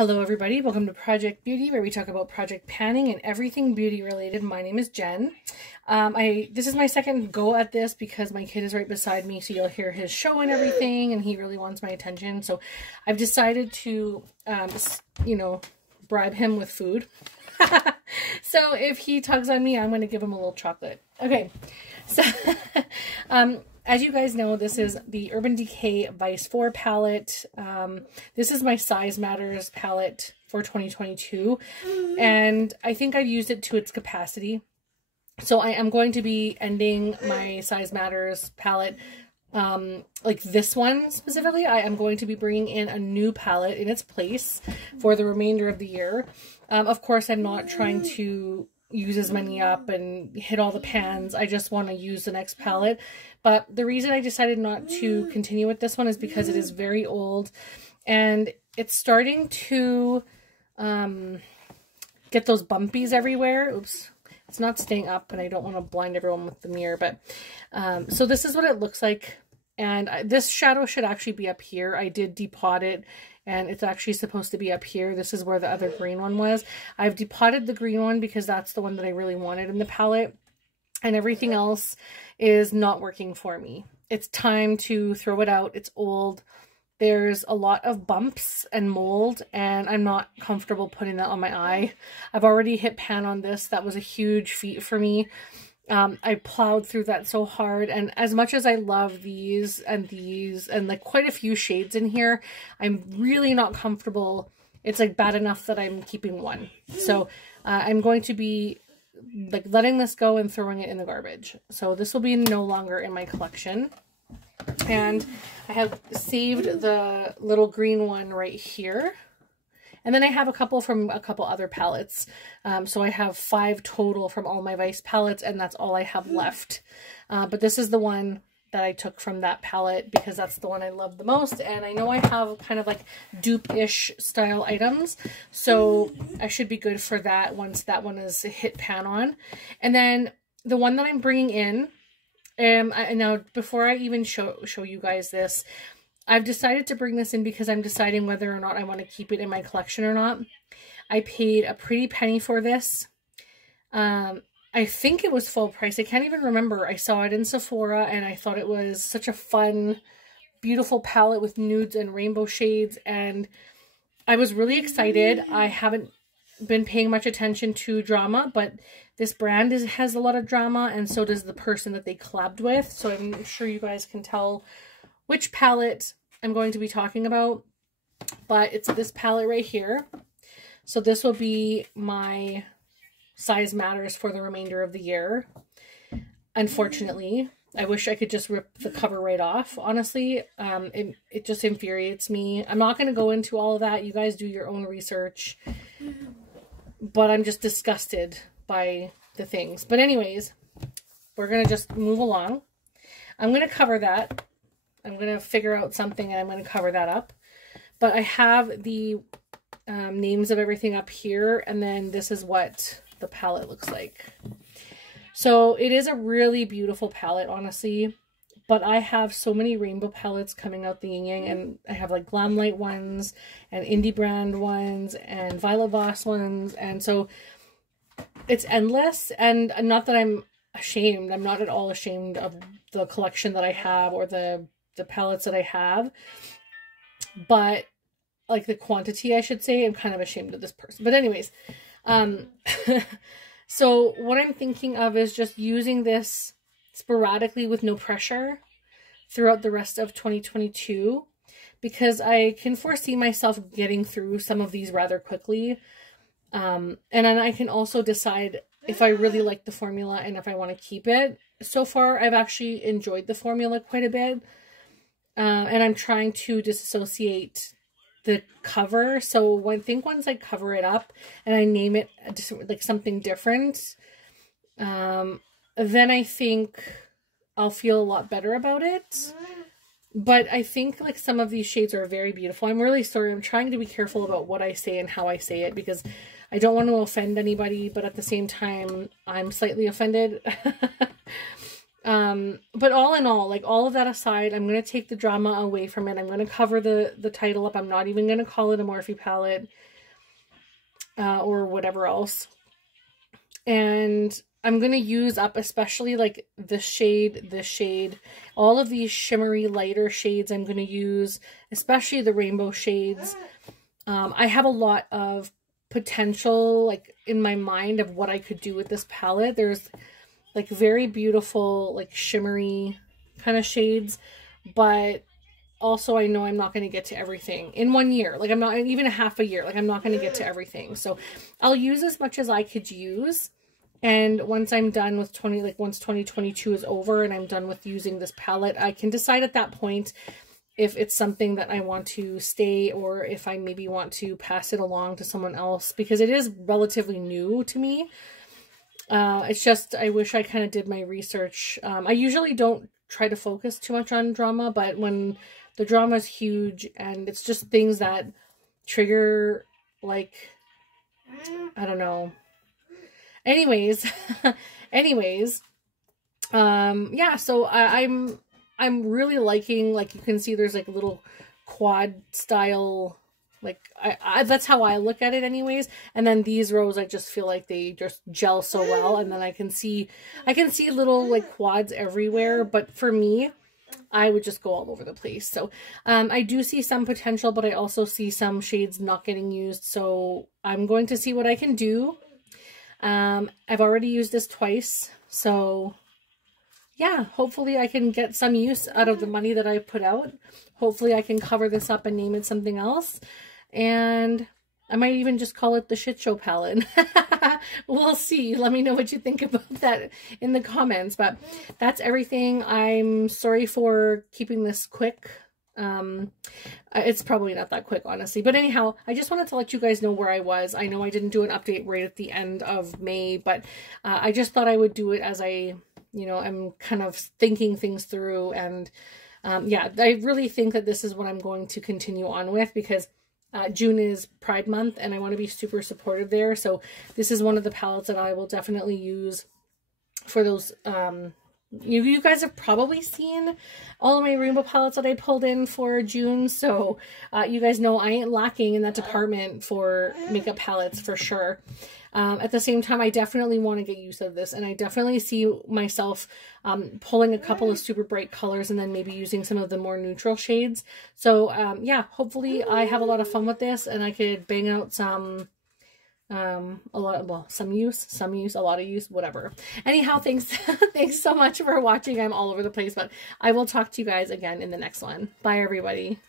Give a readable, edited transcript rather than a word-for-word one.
Hello everybody, welcome to Project Beauty, where we talk about project panning and everything beauty related. My name is Jen. This is my second go at this because my kid is right beside me, so you'll hear his show and everything, and he really wants my attention. So I've decided to, bribe him with food. So if he tugs on me, I'm going to give him a little chocolate. Okay, so as you guys know, this is the Urban Decay Vice 4 palette. This is my Size Matters palette for 2022, and I think I've used it to its capacity. So I am going to be ending my Size Matters palette, like this one specifically. I am going to be bringing in a new palette in its place for the remainder of the year. Of course, I'm not trying to use as many up and hit all the pans. I just want to use the next palette. But the reason I decided not to continue with this one is because it is very old and it's starting to get those bumpies everywhere. Oops, it's not staying up and I don't want to blind everyone with the mirror. But so this is what it looks like. And this shadow should actually be up here. I did depot it and it's actually supposed to be up here. This is where the other green one was. I've depotted the green one because that's the one that I really wanted in the palette. And everything else is not working for me. It's time to throw it out. It's old. There's a lot of bumps and mold, and I'm not comfortable putting that on my eye. I've already hit pan on this. That was a huge feat for me. I plowed through that so hard, and as much as I love these and like quite a few shades in here, I'm really not comfortable. It's like bad enough that I'm keeping one. So I'm going to be like letting this go and throwing it in the garbage. So this will be no longer in my collection. And I have saved the little green one right here. And then I have a couple from a couple other palettes. So I have 5 total from all my Vice palettes, and that's all I have left. But this is the one that I took from that palette because that's the one I love the most. And I know I have kind of like dupe-ish style items, so I should be good for that once that one is hit pan on. And then the one that I'm bringing in, now before I even show you guys this, I've decided to bring this in because I'm deciding whether or not I want to keep it in my collection or not. I paid a pretty penny for this. I think it was full price. I can't even remember. I saw it in Sephora and I thought it was such a fun, beautiful palette with nudes and rainbow shades, and I was really excited. I haven't been paying much attention to drama, but this brand has a lot of drama, and so does the person that they collabed with. So I'm sure you guys can tell which palette I'm going to be talking about, but it's this palette right here. So this will be my Size Matters for the remainder of the year. Unfortunately, I wish I could just rip the cover right off. Honestly, it just infuriates me. I'm not going to go into all of that. You guys do your own research. But I'm just disgusted by the things. But anyways, we're going to just move along. I'm going to cover that. I'm going to figure out something and I'm going to cover that up. But I have the names of everything up here. And then this is what the palette looks like. So it is a really beautiful palette, honestly. But I have so many rainbow palettes coming out the yin yang, and I have like Glam Light ones and Indie Brand ones and Violet Voss ones, and so it's endless. And not that I'm ashamed. I'm not at all ashamed of the collection that I have or the palettes that I have, but like the quantity, I should say, I'm kind of ashamed of this person. But anyways, so what I'm thinking of is just using this sporadically with no pressure throughout the rest of 2022, because I can foresee myself getting through some of these rather quickly. And then I can also decide if I really like the formula and if I want to keep it. So far, I've actually enjoyed the formula quite a bit. And I'm trying to disassociate the cover. So I think once I cover it up and I name it like something different, then I think I'll feel a lot better about it. But I think like some of these shades are very beautiful. I'm really sorry. I'm trying to be careful about what I say and how I say it because I don't want to offend anybody, but at the same time, I'm slightly offended. But all in all, like all of that aside, I'm going to take the drama away from it. I'm going to cover the title up. I'm not even going to call it a Morphe palette, or whatever else. And I'm going to use up, especially like this shade, all of these shimmery lighter shades I'm going to use, especially the rainbow shades. I have a lot of potential like in my mind of what I could do with this palette. There's like very beautiful, like shimmery kind of shades, but also I know I'm not going to get to everything in 1 year. Like I'm not even a half a year. Like I'm not going to get to everything. So I'll use as much as I could use. And once I'm done with once 2022 is over and I'm done with using this palette, I can decide at that point if it's something that I want to stay or if I maybe want to pass it along to someone else, because it is relatively new to me. It's just, I wish I kind of did my research. I usually don't try to focus too much on drama, but when the drama is huge and it's just things that trigger, like, I don't know. Anyways, yeah, so I'm really liking, like you can see there's like little quad style, like that's how I look at it anyways. And then these rows, I just feel like they just gel so well. And then I can see little like quads everywhere. But for me, I would just go all over the place. So I do see some potential, but I also see some shades not getting used. So I'm going to see what I can do. I've already used this twice, so yeah, hopefully I can get some use out of the money that I put out. Hopefully I can cover this up and name it something else, and I might even just call it the shit show palette. We'll see. Let me know what you think about that in the comments, but that's everything. I'm sorry for keeping this quick. It's probably not that quick, honestly, but anyhow, I just wanted to let you guys know where I was. I know I didn't do an update right at the end of May, but I just thought I would do it as I, you know, I'm kind of thinking things through. And yeah, I really think that this is what I'm going to continue on with, because June is Pride Month and I want to be super supportive there. So this is one of the palettes that I will definitely use for those. You guys have probably seen all of my rainbow palettes that I pulled in for June, so you guys know I ain't lacking in that department for makeup palettes for sure. At the same time, I definitely want to get use of this, and I definitely see myself pulling a couple of super bright colors and then maybe using some of the more neutral shades. So yeah, hopefully I have a lot of fun with this and I could bang out some some use, a lot of use, whatever. Anyhow, thanks thanks so much for watching. I'm all over the place, but I will talk to you guys again in the next one. Bye everybody.